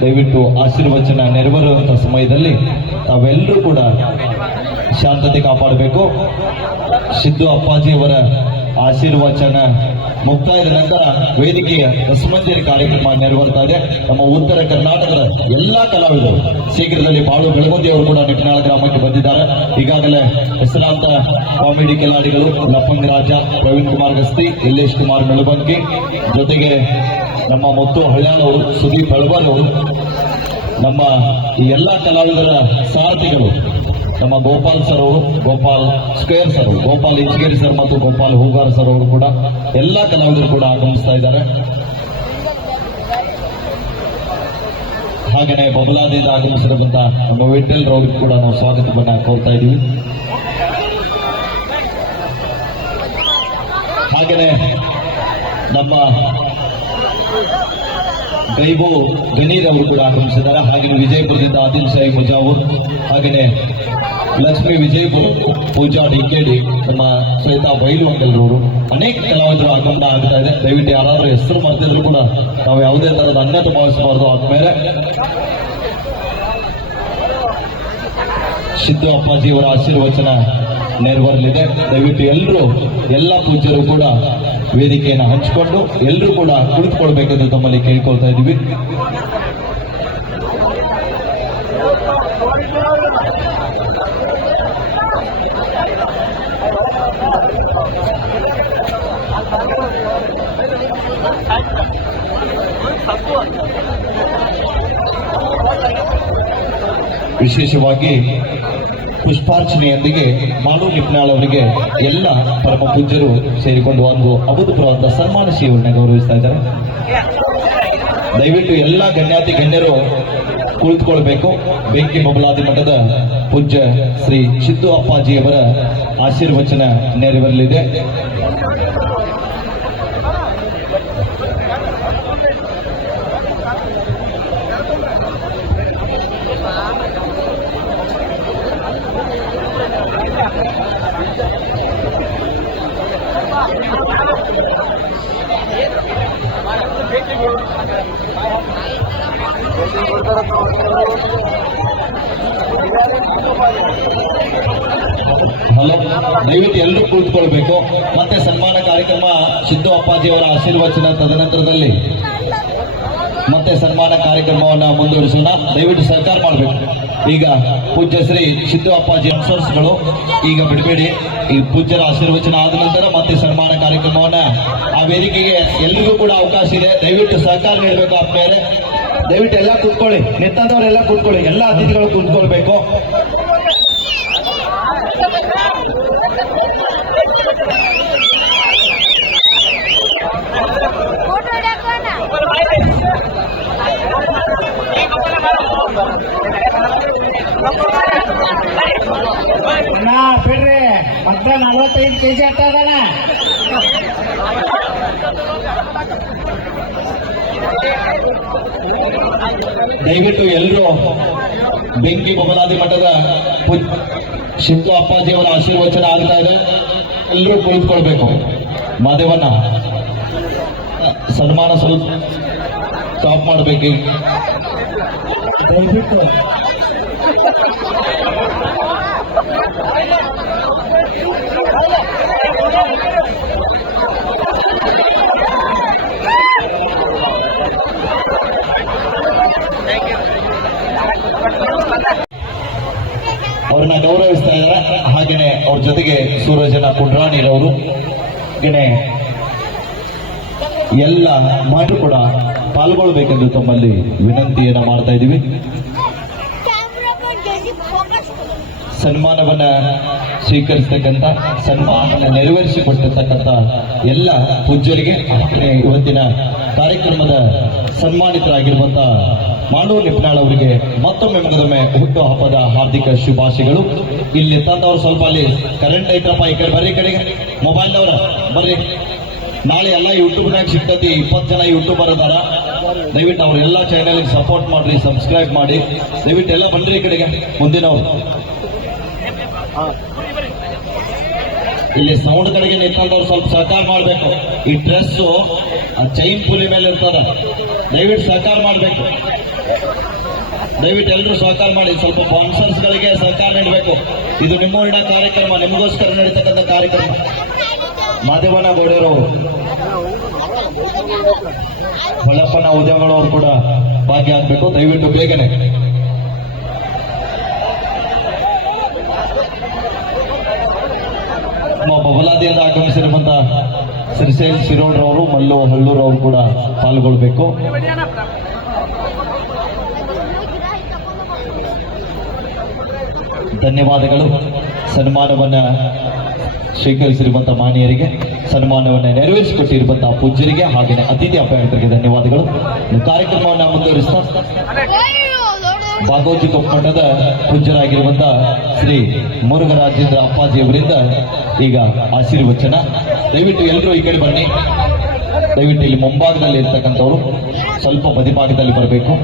ದಯವಿಟ್ಟು ಆಶೀರ್ವಚನ ನೆರವೇರುವಂತ ಸಮಯದಲ್ಲಿ ತಾವೆಲ್ಲರೂ ಕೂಡ ಶಾಂತತೆ ಕಾಪಾಡಬೇಕು. ಸಿದ್ದು ಅಪ್ಪಾಜಿಯವರ ಆಶೀರ್ವಚನ ಮುಕ್ತಾಯದ ನಂತರ ವೇದಿಕೆಯ ಹೊಸಮಂದಿರ ಕಾರ್ಯಕ್ರಮ ನೆರವೇರ್ತಾ ಇದೆ. ನಮ್ಮ ಉತ್ತರ ಕರ್ನಾಟಕದ ಎಲ್ಲಾ ಕಲಾವಿದರು ಶೀಘ್ರದಲ್ಲಿ ಬಾಳು ಬೆಳಗುಂದಿ ಅವರು ಕೂಡ ನಿಟ್ಟಿನಾಳ ಗ್ರಾಮಕ್ಕೆ ಬಂದಿದ್ದಾರೆ. ಈಗಾಗಲೇ ಹೆಸರಾಂತ ಕಾಮಿಡಿ ಕಲಾಡಿಗಳು ಲಪ್ಪಂಗ ರಾಜ ಪ್ರವೀಣ್ ಕುಮಾರ್ ಗಸ್ತಿ ಯಲ್ಲೇಶ್ ಕುಮಾರ್ ಮೆಳಬಂಕಿ ಜೊತೆಗೆ ನಮ್ಮ ಮುತ್ತು ಹಳ್ಯಾಳವರು ಸುದೀಪ್ ಹಳಬರ್ ನಮ್ಮ ಈ ಎಲ್ಲ ಕಲಾವಿದರ ಸಾರಥಿಗಳು ನಮ್ಮ ಗೋಪಾಲ್ ಸರ್ ಅವರು, Gopal square sir, Gopal Inchageri sir ಮತ್ತು ಗೋಪಾಲ್ ಹೂಗಾರ್ ಸರ್ ಅವರು ಕೂಡ, ಎಲ್ಲ ಕಲಾವಿದರು ಕೂಡ ಆಗಮಿಸ್ತಾ ಇದ್ದಾರೆ. ಹಾಗೆಯೇ ಬಬಲಾದಿಂದ ಆಗಮಿಸಿರುವಂತಹ ನಮ್ಮ ವಿಠಲ್ ರವ್ರಿಗೆ ಕೂಡ ನಾವು ಸ್ವಾಗತವನ್ನು ಕೋರ್ತಾ ಇದ್ದೀವಿ. ಹಾಗೆಯೇ ನಮ್ಮ ಗೈಬು ಗನೀರ್ ಅವರು ಕೂಡ ಆಗಮಿಸಿದ್ದಾರೆ. ಹಾಗೆ ವಿಜಯಪುರದಿಂದ ಆದಿಲ್ ಶಾಹಿ ಮುಜಾವೂರ್ ಹಾಗೆಯೇ ಲಕ್ಷ್ಮೀ ವಿಜಯಪುರ ಪೂಜಾ ಡಿಕೆಡಿ ನಮ್ಮ ಶ್ವೇತಾ ಬೈಲುವಂಗಲ್ರವರು ಅನೇಕ ಕಲಾವಿದರು ಆಗಮನ ಆಗ್ತಾ ಇದೆ. ದಯವಿಟ್ಟು ಯಾರಾದರೂ ಹೆಸರು ಮಾಡ್ತಿದ್ರು ಕೂಡ ನಾವು ಯಾವುದೇ ತರಹದ ಅನ್ಯತೆ ಭಾವಿಸಬಾರ್ದು. ಆದ್ಮೇಲೆ ಸಿದ್ದು ಅಪ್ಪಾಜಿಯವರ ಆಶೀರ್ವಚನ ನೆರವರಲಿದೆ. ದಯವಿಟ್ಟು ಎಲ್ಲರೂ, ಎಲ್ಲ ಪೂಜ್ಯರು ಕೂಡ ವೇದಿಕೆಯನ್ನು ಹಂಚಿಕೊಂಡು ಎಲ್ಲರೂ ಕೂಡ ಕುಳಿತುಕೊಳ್ಬೇಕೆಂದು ತಮ್ಮಲ್ಲಿ ಕೇಳ್ಕೊಳ್ತಾ ಇದ್ದೀವಿ. ವಿಶೇಷವಾಗಿ ಪುಷ್ಪಾರ್ಚನೆಯೊಂದಿಗೆ ಮಾನು ನಿಪ್ನಾಳ್ ಅವರಿಗೆ ಎಲ್ಲ ಪರಮ ಪೂಜ್ಯರು ಸೇರಿಕೊಂಡು ಒಂದು ಅಭೂತಪೂರ್ವವಾದ ಸನ್ಮಾನ ಶಿವರನ್ನ ಗೌರವಿಸ್ತಾ ಇದ್ದಾರೆ. ದಯವಿಟ್ಟು ಎಲ್ಲ ಗಣ್ಯಾತಿ ಗಣ್ಯರು ಕುಳಿತುಕೊಳ್ಬೇಕು. ಬೆಂಕಿ ಬಬಲಾದಿ ಮಠದ ಪೂಜ್ಯ ಶ್ರೀ ಚಿದ್ದು ಅಪ್ಪಾಜಿಯವರ ಆಶೀರ್ವಚನ ನೆರವೇರಲಿದೆ. ದಯವಿಟ್ಟು ಎಲ್ಲರೂ ಕುಳಿತುಕೊಳ್ಬೇಕು. ಮತ್ತೆ ಸನ್ಮಾನ ಕಾರ್ಯಕ್ರಮ ಸಿದ್ದು ಅಪ್ಪಾಜಿಯವರ ಆಶೀರ್ವಚನ ತದನಂತರದಲ್ಲಿ. ಮತ್ತೆ ಸನ್ಮಾನ ಕಾರ್ಯಕ್ರಮವನ್ನ ಮುಂದುವರಿಸೋಣ. ದಯವಿಟ್ಟು ಸರ್ಕಾರ ಮಾಡಬೇಕು. ಈಗ ಪೂಜ್ಯ ಶ್ರೀ ಸಿದ್ದು ಅಪ್ಪಾಜಿ ಈಗ ಬಿಡಬೇಡಿ. ಈ ಪೂಜ್ಯರ ಆಶೀರ್ವಚನ ಆದ ನಂತರ ಮತ್ತೆ ಸನ್ಮಾನ ಕಾರ್ಯಕ್ರಮವನ್ನ ಆ ವೇದಿಕೆಗೆ ಎಲ್ರಿಗೂ ಕೂಡ ಅವಕಾಶ ಇದೆ. ದಯವಿಟ್ಟು ಸಹಕಾರ ನೀಡಬೇಕು ಆದ್ಮೇಲೆ. ದಯವಿಟ್ಟು ಎಲ್ಲ ಕೂತ್ಕೊಳ್ಳಿ. ನಿಂತಂದವರೆಲ್ಲ ಕೂತ್ಕೊಳ್ಳಿ. ಎಲ್ಲ ಅತಿಥಿಗಳು ಕೂತ್ಕೊಳ್ಬೇಕು. ಮತ್ತೆ ಕೆ ಜಿ ದಯವಿಟ್ಟು ಎಲ್ಲರೂ ಬೆಂಕಿ ಬಬಲಾದಿ ಮಠದ ಸಿದ್ದು ಅಪ್ಪಾಜಿಯವರ ಆಶೀರ್ವಚನ ಆಗ್ತಾ ಇದೆ. ಎಲ್ಲರೂ ಕುಳಿತುಕೊಳ್ಬೇಕು. ಮಾದೇವನ ಸನ್ಮಾನ ಸ್ವಲ್ಪ ಸ್ಟಾಪ್ ಮಾಡಬೇಕು. ದಯವಿಟ್ಟು ಅವ್ರನ್ನ ಗೌರವಿಸ್ತಾ ಇದ್ದಾರೆ. ಹಾಗೇನೆ ಅವ್ರ ಜೊತೆಗೆ ಸೂರಜನ ಕುಂಡ್ರಾಣಿರವರು. ಹಾಗೇನೆ ಎಲ್ಲ ಮಾಡಿ ಕೂಡ ಪಾಲ್ಗೊಳ್ಬೇಕೆಂದು ತಮ್ಮಲ್ಲಿ ವಿನಂತಿಯನ್ನ ಮಾಡ್ತಾ ಇದ್ದೀವಿ. ಸನ್ಮಾನವನ್ನ ಸ್ವೀಕರಿಸತಕ್ಕಂಥ, ಸನ್ಮಾನವನ್ನು ನೆರವೇರಿಸಿಕೊಟ್ಟಿರ್ತಕ್ಕಂಥ ಎಲ್ಲ ಪೂಜ್ಯರಿಗೆ ಇವತ್ತಿನ ಕಾರ್ಯಕ್ರಮದ ಸನ್ಮಾನಿತರಾಗಿರುವಂಥ ಮಾಂಡವ ನಿಪ್ನಾಳ್ ಅವರಿಗೆ ಮತ್ತೊಮ್ಮೆ ಮನದೊಮ್ಮೆ ಹುಟ್ಟು ಹಬ್ಬದ ಹಾರ್ದಿಕ ಶುಭಾಶಯಗಳು. ಇಲ್ಲಿ ತಂದವರು ಸ್ವಲ್ಪ ಅಲ್ಲಿ ಕರೆಂಟ್ ಐತಪ್ಪ, ಈ ಕಡೆ ಬರ್ರಿ ಕಡೆಗೆ. ಮೊಬೈಲ್ನವ್ರ ಬರ್ರಿ. ನಾಳೆ ಎಲ್ಲ ಯೂಟ್ಯೂಬ್ನಾಗ ಸಿಗ್ತತಿ, ಇಪ್ಪತ್ತು ಜನ ಯೂಟ್ಯೂಬರ್ ಅದಾರ ದಯವಿಟ್ಟು ಅವ್ರೆಲ್ಲ ಚಾನೆಲ್ಗೆ ಸಪೋರ್ಟ್ ಮಾಡ್ರಿ ಸಬ್ಸ್ಕ್ರೈಬ್ ಮಾಡಿ. ದಯವಿಟ್ಟು ಎಲ್ಲ ಬನ್ನಿರಿ ಈ ಕಡೆಗೆ, ಮುಂದಿನವ್ರು. ಇಲ್ಲಿ ಸೌಂಡ್ ಕಡೆಗೆ ನಿಂತ್ಕೊಂಡವ್ರು ಸ್ವಲ್ಪ ಸಹಕಾರ ಮಾಡಬೇಕು. ಈ ಡ್ರೆಸ್ ಚೈನ್ ಪುಲಿ ಮೇಲೆ ಇರ್ತದ. ದಯವಿಟ್ಟು ಸಹಕಾರ ಮಾಡಬೇಕು. ದಯವಿಟ್ಟು ಎಲ್ಲರೂ ಸಹಕಾರ ಮಾಡಿ, ಸ್ವಲ್ಪ ಸ್ಪಾನ್ಸರ್ಸ್ ಗಳಿಗೆ ಸಹಕಾರ ನೀಡಬೇಕು. ಇದು ನಿಮ್ಮ ಕಾರ್ಯಕ್ರಮ, ನಿಮಗೋಸ್ಕರ ನಡೀತಕ್ಕಂಥ ಕಾರ್ಯಕ್ರಮ. ಮಾದೇವನ ಗೌಡರವರು ಹೊಳಪ್ಪನ ಉದ್ಯಮಗಳವರು ಕೂಡ ಭಾಗಿಯಾಗಬೇಕು ದಯವಿಟ್ಟು ಬೇಗನೆ. ಬಬಲಾದಿಯಿಂದ ಆಗಮಿಸಿರುವಂತ ಶ್ರೀಶೈಲ್ ಶಿರೋಡ್ರವರು, ಮಲ್ಲು ಹಳ್ಳೂರು ಅವರು ಕೂಡ ಪಾಲ್ಗೊಳ್ಬೇಕು. ಧನ್ಯವಾದಗಳು. ಸನ್ಮಾನವನ್ನ ಸ್ವೀಕರಿಸಿರುವಂತ ಮಾನ್ಯರಿಗೆ ಸನ್ಮಾನವನ್ನು ನೆರವೇರಿಸಿಕೊಟ್ಟಿರುವಂತಹ ಪೂಜ್ಯರಿಗೆ ಹಾಗೆಯೇ ಅತಿಥಿ ಅಭ್ಯರ್ಥಿಗಳಿಗೆ ಧನ್ಯವಾದಗಳು. ಕಾರ್ಯಕ್ರಮವನ್ನು ಮುಂದುವರಿಸ್ತಾ ಭಾಗವತಿ ಕೊಪ್ಪಣ್ಣದ ಪೂಜ್ಯರಾಗಿರುವಂತಹ ಶ್ರೀ ಮುರುಘರಾಜೇಂದ್ರ ಅಪ್ಪಾಜಿ ಅವರಿಂದ ಈಗ ಆಶೀರ್ವಚನ. ದಯವಿಟ್ಟು ಎಲ್ಲರೂ ಈ ಕಡೆ ಬನ್ನಿ. ದಯವಿಟ್ಟು ಇಲ್ಲಿ ಮುಂಭಾಗದಲ್ಲಿ ಇರ್ತಕ್ಕಂಥವ್ರು ಸ್ವಲ್ಪ ಬದಿಭಾಗದಲ್ಲಿ ಬರಬೇಕು.